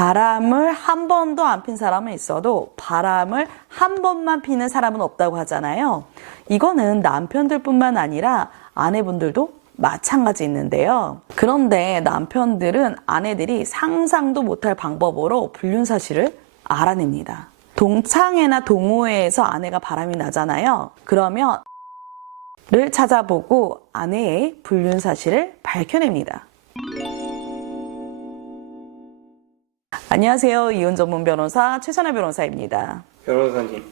바람을 한 번도 안 핀 사람은 있어도 바람을 한 번만 피는 사람은 없다고 하잖아요. 이거는 남편들뿐만 아니라 아내분들도 마찬가지 있는데요. 그런데 남편들은 아내들이 상상도 못할 방법으로 불륜사실을 알아냅니다. 동창회나 동호회에서 아내가 바람이 나잖아요. 그러면 를 찾아보고 아내의 불륜사실을 밝혀냅니다. 안녕하세요. 이혼 전문 변호사 최선아 변호사입니다. 변호사님,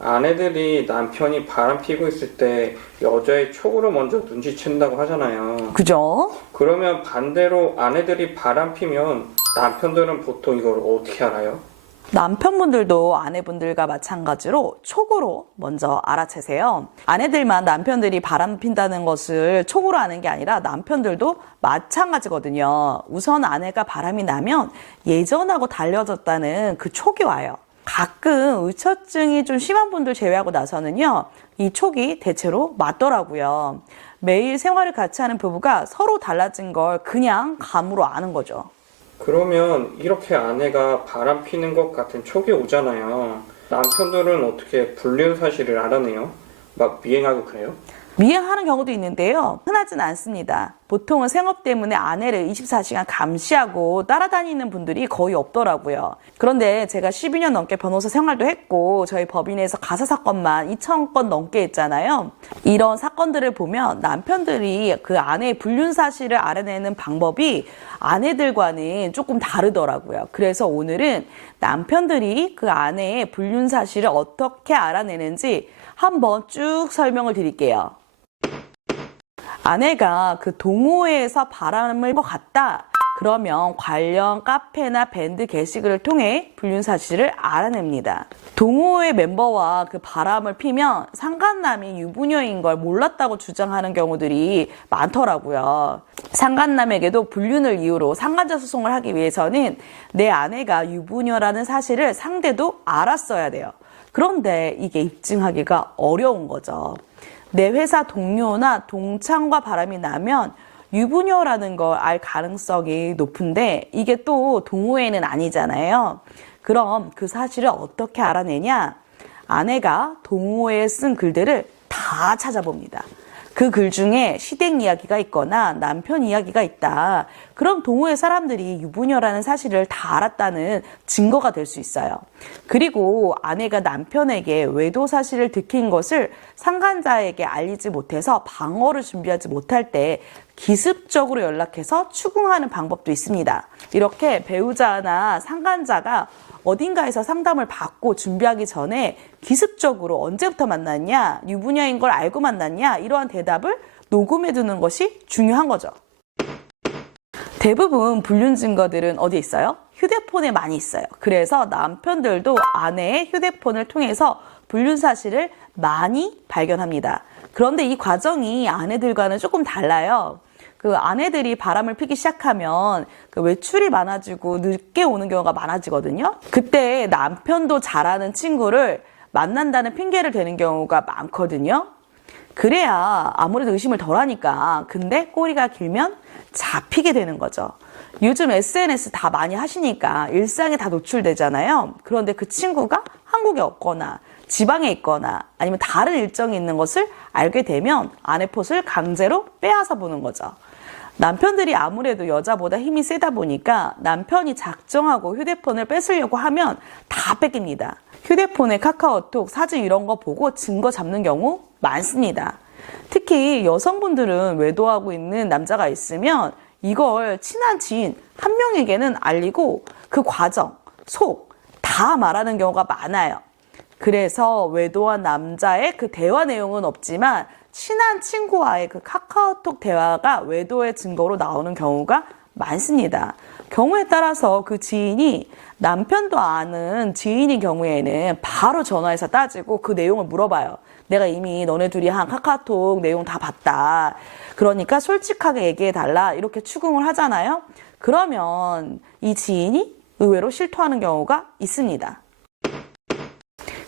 아내들이 남편이 바람 피고 있을 때 여자의 촉으로 먼저 눈치챈다고 하잖아요. 그죠? 그러면 반대로 아내들이 바람 피면 남편들은 보통 이걸 어떻게 알아요? 남편분들도 아내분들과 마찬가지로 촉으로 먼저 알아채세요. 아내들만 남편들이 바람 핀다는 것을 촉으로 아는 게 아니라 남편들도 마찬가지거든요. 우선 아내가 바람이 나면 예전하고 달라졌다는 그 촉이 와요. 가끔 의처증이 좀 심한 분들 제외하고 나서는요, 이 촉이 대체로 맞더라고요. 매일 생활을 같이 하는 부부가 서로 달라진 걸 그냥 감으로 아는 거죠. 그러면 이렇게 아내가 바람 피는 것 같은 촉이 오잖아요. 남편들은 어떻게 불륜 사실을 알아내요? 막 미행하고 그래요? 미행하는 경우도 있는데요. 흔하진 않습니다. 보통은 생업 때문에 아내를 24시간 감시하고 따라다니는 분들이 거의 없더라고요. 그런데 제가 12년 넘게 변호사 생활도 했고 저희 법인에서 가사 사건만 2,000건 넘게 했잖아요. 이런 사건들을 보면 남편들이 그 아내의 불륜 사실을 알아내는 방법이 아내들과는 조금 다르더라고요. 그래서 오늘은 남편들이 그 아내의 불륜 사실을 어떻게 알아내는지 한번 쭉 설명을 드릴게요. 아내가 그 동호회에서 바람을 것 같다. 그러면 관련 카페나 밴드 게시글을 통해 불륜 사실을 알아냅니다. 동호회 멤버와 그 바람을 피면 상간남이 유부녀인 걸 몰랐다고 주장하는 경우들이 많더라고요. 상간남에게도 불륜을 이유로 상간자 소송을 하기 위해서는 내 아내가 유부녀라는 사실을 상대도 알았어야 돼요. 그런데 이게 입증하기가 어려운 거죠. 내 회사 동료나 동창과 바람이 나면 유부녀라는 걸 알 가능성이 높은데 이게 또 동호회는 아니잖아요. 그럼 그 사실을 어떻게 알아내냐? 아내가 동호회에 쓴 글들을 다 찾아봅니다. 그 글 중에 시댁 이야기가 있거나 남편 이야기가 있다. 그럼 동호회 사람들이 유부녀라는 사실을 다 알았다는 증거가 될 수 있어요. 그리고 아내가 남편에게 외도 사실을 들킨 것을 상간자에게 알리지 못해서 방어를 준비하지 못할 때 기습적으로 연락해서 추궁하는 방법도 있습니다. 이렇게 배우자나 상간자가 어딘가에서 상담을 받고 준비하기 전에 기습적으로 언제부터 만났냐, 유부녀인 걸 알고 만났냐, 이러한 대답을 녹음해 두는 것이 중요한 거죠. 대부분 불륜 증거들은 어디 있어요? 휴대폰에 많이 있어요. 그래서 남편들도 아내의 휴대폰을 통해서 불륜 사실을 많이 발견합니다. 그런데 이 과정이 아내들과는 조금 달라요. 그 아내들이 바람을 피기 시작하면 그 외출이 많아지고 늦게 오는 경우가 많아지거든요. 그때 남편도 잘 아는 친구를 만난다는 핑계를 대는 경우가 많거든요. 그래야 아무래도 의심을 덜 하니까. 근데 꼬리가 길면 잡히게 되는 거죠. 요즘 SNS 다 많이 하시니까 일상에 다 노출되잖아요. 그런데 그 친구가 한국에 없거나 지방에 있거나 아니면 다른 일정이 있는 것을 알게 되면 아내 폿을 강제로 빼앗아 보는 거죠. 남편들이 아무래도 여자보다 힘이 세다 보니까 남편이 작정하고 휴대폰을 뺏으려고 하면 다 뺏깁니다. 휴대폰에 카카오톡, 사진 이런 거 보고 증거 잡는 경우 많습니다. 특히 여성분들은 외도하고 있는 남자가 있으면 이걸 친한 지인 한 명에게는 알리고 그 과정, 속 다 말하는 경우가 많아요. 그래서 외도한 남자의 그 대화 내용은 없지만 친한 친구와의 그 카카오톡 대화가 외도의 증거로 나오는 경우가 많습니다. 경우에 따라서 그 지인이 남편도 아는 지인인 경우에는 바로 전화해서 따지고 그 내용을 물어봐요. 내가 이미 너네 둘이 한 카카오톡 내용 다 봤다. 그러니까 솔직하게 얘기해달라. 이렇게 추궁을 하잖아요. 그러면 이 지인이 의외로 실토하는 경우가 있습니다.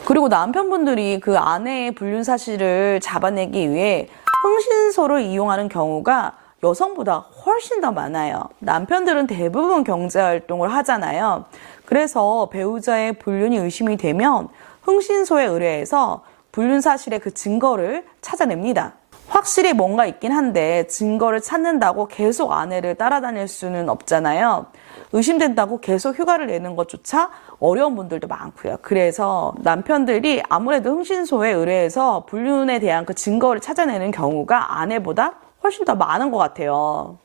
그리고 남편분들이 그 아내의 불륜 사실을 잡아내기 위해 흥신소를 이용하는 경우가 여성보다 훨씬 더 많아요. 남편들은 대부분 경제활동을 하잖아요. 그래서 배우자의 불륜이 의심이 되면 흥신소에 의뢰해서 불륜 사실의 그 증거를 찾아냅니다. 확실히 뭔가 있긴 한데 증거를 찾는다고 계속 아내를 따라다닐 수는 없잖아요. 의심된다고 계속 휴가를 내는 것조차 어려운 분들도 많고요. 그래서 남편들이 아무래도 흥신소에 의뢰해서 불륜에 대한 그 증거를 찾아내는 경우가 아내보다 훨씬 더 많은 것 같아요.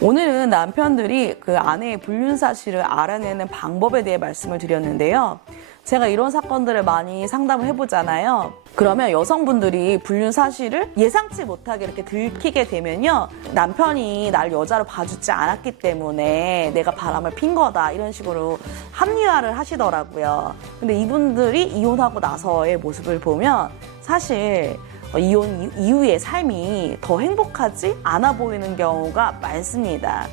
오늘은 남편들이 그 아내의 불륜 사실을 알아내는 방법에 대해 말씀을 드렸는데요. 제가 이런 사건들을 많이 상담을 해보잖아요. 그러면 여성분들이 불륜 사실을 예상치 못하게 이렇게 들키게 되면요. 남편이 날 여자로 봐주지 않았기 때문에 내가 바람을 핀 거다. 이런 식으로 합리화를 하시더라고요. 근데 이분들이 이혼하고 나서의 모습을 보면 사실 이혼 이후의 삶이 더 행복하지 않아 보이는 경우가 많습니다.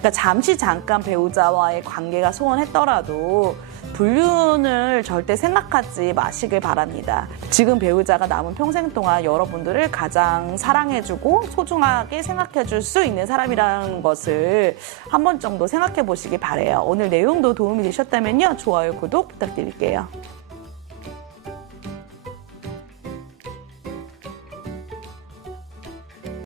그러니까 잠깐 배우자와의 관계가 소원했더라도 불륜을 절대 생각하지 마시길 바랍니다. 지금 배우자가 남은 평생 동안 여러분들을 가장 사랑해주고 소중하게 생각해줄 수 있는 사람이라는 것을 한 번 정도 생각해 보시기 바래요. 오늘 내용도 도움이 되셨다면요. 좋아요, 구독 부탁드릴게요.